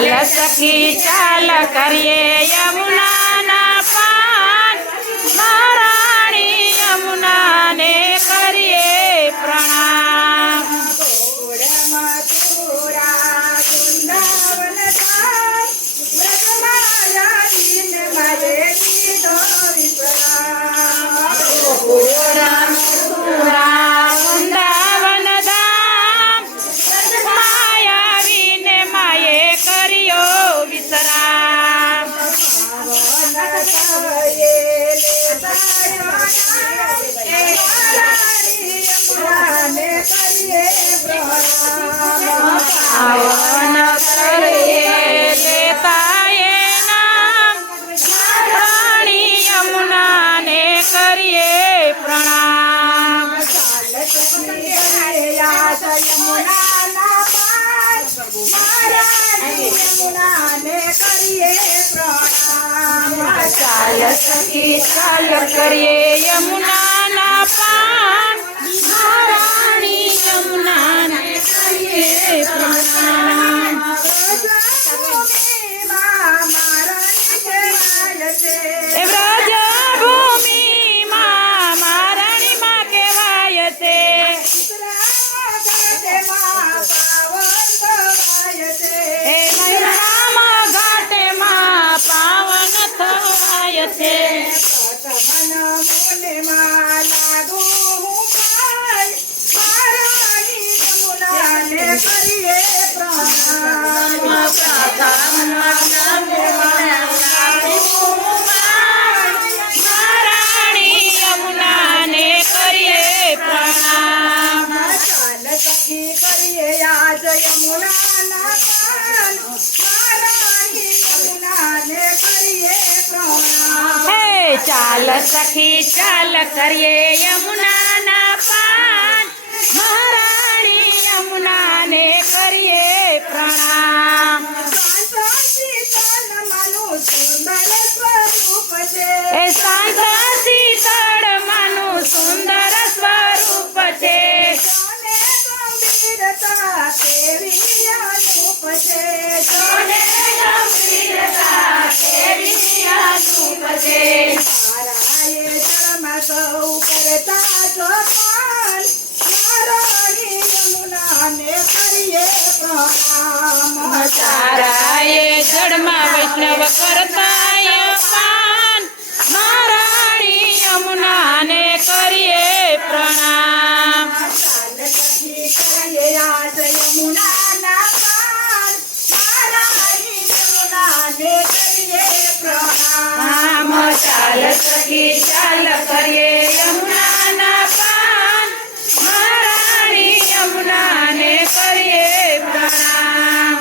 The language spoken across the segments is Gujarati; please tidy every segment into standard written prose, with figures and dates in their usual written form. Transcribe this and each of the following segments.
ચાલ સખી ચાલ કરીએ યમુનાના પાન મહારાણી યમુનાને કરીએ પ્રણામ વૃંદાવન ધામ માયાવીને માયે કર્યો વિશ્રામ પાવન કરીએ લેતાએ નામ રાણી યમુનાને કરીએ પ્રણામ ચાલ સખી ચાલ કરીએ યમુનાના પાન મહારાણી યમુનાને કરીએ પ્રણામ એ વ્રજ ભૂમિમાં મહારાણીમાં કહેવાય છે એ મહિનામાં ઘાટમાં પાવન થવાય છે મહારાણી યમુનાને કરીએ પ્રણામ કરીએ આજ યમુનાના પાન મહારાણી યમુનાને કરીએ પ્રણામ હે ચાલ સખી ચાલ કરીએ યમુનાના પાન મહારાણી યમુનાને કરીએ પ્રણામ એ શાંત શીતળ માનું સુંદર સ્વરૂપ છે તારાએ જળમાં વૈષ્ણવ કરતાય પાન મહારાણી યમુનાને કરીએ પ્રણામ આમ ચાલ સખી ચાલ કરીએ યમુનાના પાન મહારાણી યમુનાને કરીએ પ્રણામ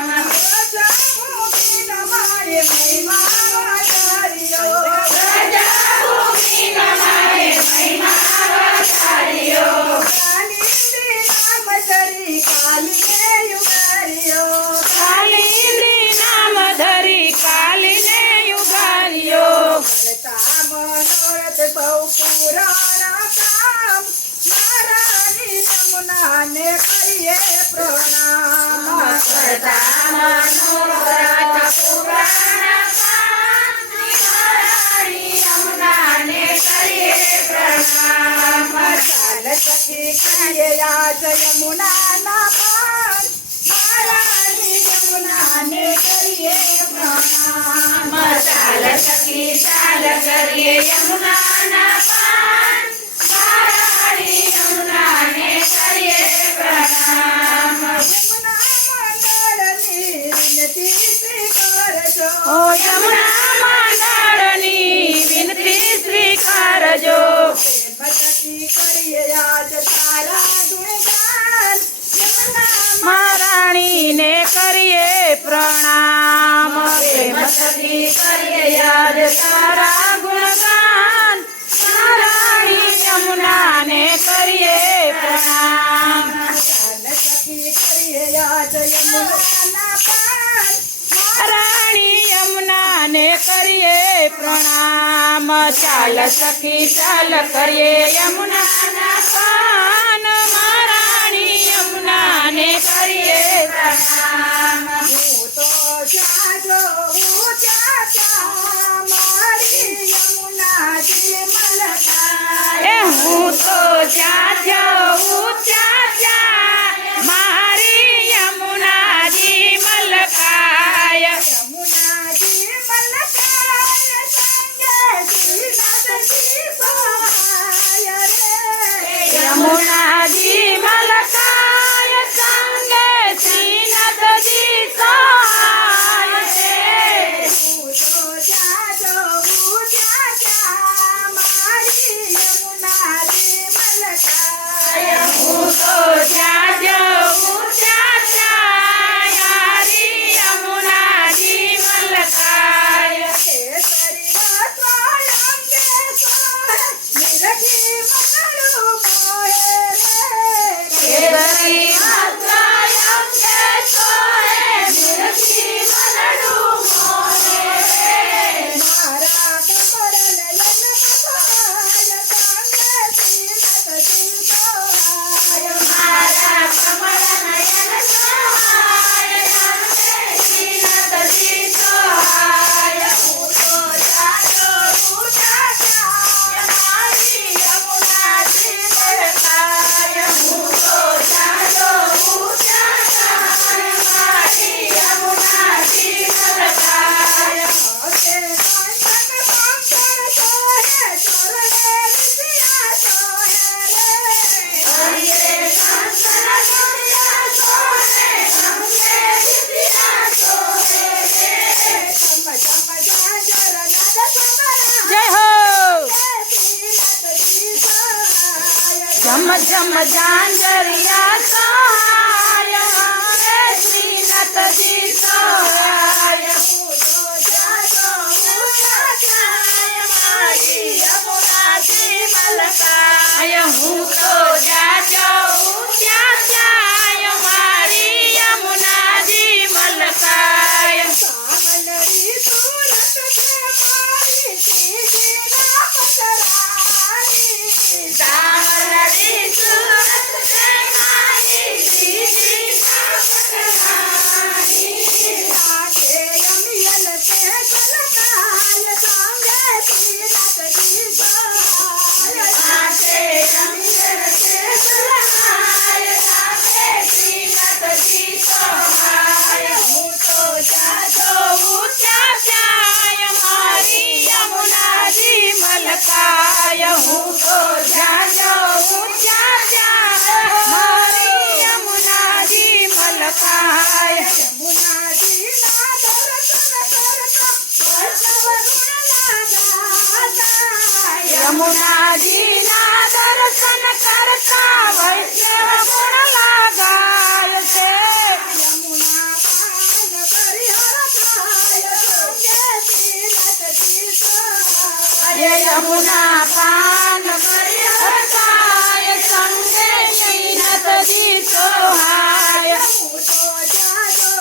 કાલિંદી નામ ધરી કાલીને યુગાર્યો મનોરથ બહુ પુરાણા કામ મહારાણી યમુનાને કરીએ પ્રણામ કરતા મનોરથ પુરાણા કામ મહારાણી યમુનાને કરીએ પ્રણામ ચાલ સખી કરીએ આજ યમુનાના પાન મહારાણી યમુનાને કરીએ પ્રણામ ચાલ સખી ચાલ કરીએ યમુનાના પાન મહારાણી યમુનાને કરીએ પ્રણામ ઓ યમુના મંડળની વિનતી સ્વીકારજો મહારાણીને કરીએ પ્રણામ પ્રેમથી કરીએ યાદ તારા ગુણગાન મહારાણી યમુનાને કરીએ પ્રણામ મહારાણી યમુનાને કરીએ પ્રણામ ચાલ સખી ચાલ કરીએ યમુનાના પાન મહારાણી યમુનાને કરીએ પ્રણામ તો તો જ્યાં જવું ત્યાં ત્યાં મારી યમુનાજી મલકાય યમુનાજી મલકાય સંગે શ્રીનાથજી સહાય રે યમુનાજી મલકાય સંગે શ્રીનાથજી સહાય છે હું તો જ્યાં જઉં ત્યાં ત્યાં મારી યમુનાજી મલકાય હું તો જ્યાં જવું ત્યાં ત્યાં યારી યમુનાજી મલકાય કેસરી વસ્ત્ર અંગે સોહે નિરખી મનડું મોહે રે કેસરી વસ્ત્ર અંગે સોહે નિરખી મનડું મોહે રે મારા કમર નયન સહાય સંગે શ્રીનાથજી સહાય મારા કમળ નયન સહાય અંગે શ્રીનાથજી સહાય હું તો જાતો ઉઠા મારી યમુનાજી મલકાય હું તો જાતો ઊંચા મારી યમુનાજી મલકાય હસે કંચન કંકણ સોહે ચરણે વિદ્યા સોહે રે હરિએ કંચન દુર્યા સોહે ગંગે વિદ્યા સોહે રે ચમ ચમ જાજર નાદ સવરા જય હો શ્રીનાથજી સહાય જમ જમ જાંજરિયા સહાય અંગે શ્રીનાથજી સહાય હું તો જાતો ઉઠા મારી યમુનાજી મલકાય હું તો જ્યાં જઉં ત્યાં ત્યાં મારી યમુનાજી મલકાય સામલરી સુરત છે મારી શ્રીજીના પતરાણી સાવરડી સુરત છે મારી શ્રીજીના પતરાણી નાકે અમિયલ તે કલકાય સંગે શ્રીનાથજી સહાય નાથે અમીર છે સહાય નાથે શ્રીનાથજી સહાય હું તો જ્યાં જઉં ત્યાં ત્યાં મારી યમુનાજી મલકાય હું તો જ્યાં જઉં ત્યાં ત્યાં મારી યમુનાજી મલકાય યમુનાજીના દર્શન કરતા વૈષ્ણવ ગુણ લાગાતા યમુનાજીના દર્શન કરતા વૈષ્ણવ ગુણ લાગાય છે યમુના પાન કરી હરખાય સંગે શ્રીનાથજી સહાય અરે યમુના પાન કરી હરખાય સંગે શ્રીનાથજી સહાય હું તો જાતો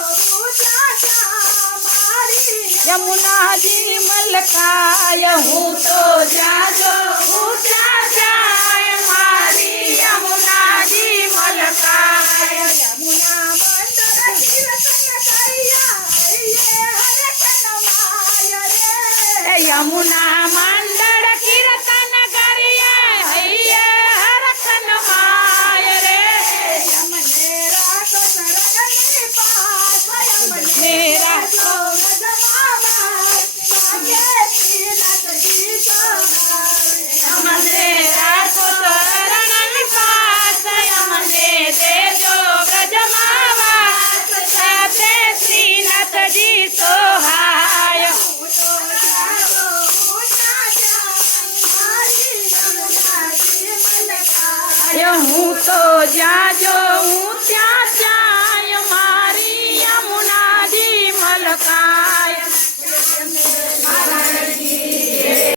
ત્યાં ત્યાં મારી યમુનાજી મલકાય હું તો જ્યાં જઉં ત્યાં ત્યાં મારી યમુનાજી મલકાય યમુના મંડળ કીર્તન કૈયા હૈયે હરખનવાય રે યમુના મંડળ કીર્તન કરીએ હૈયે હરખન માય રે યમને રાખો શરણની પાસ યમને મેરા રાખો ગજમાવા માગે શ્રીનાથજી સહાય અમને રાખો શરણની પાસ અમને દેજો ગજમાવા સાથે શ્રીનાથજી સહાય હું તો જાતો ઉઠા મારી યમુનાજી મલકાય હું તો જ્યાં જોઉં ત્યાં ત્યાં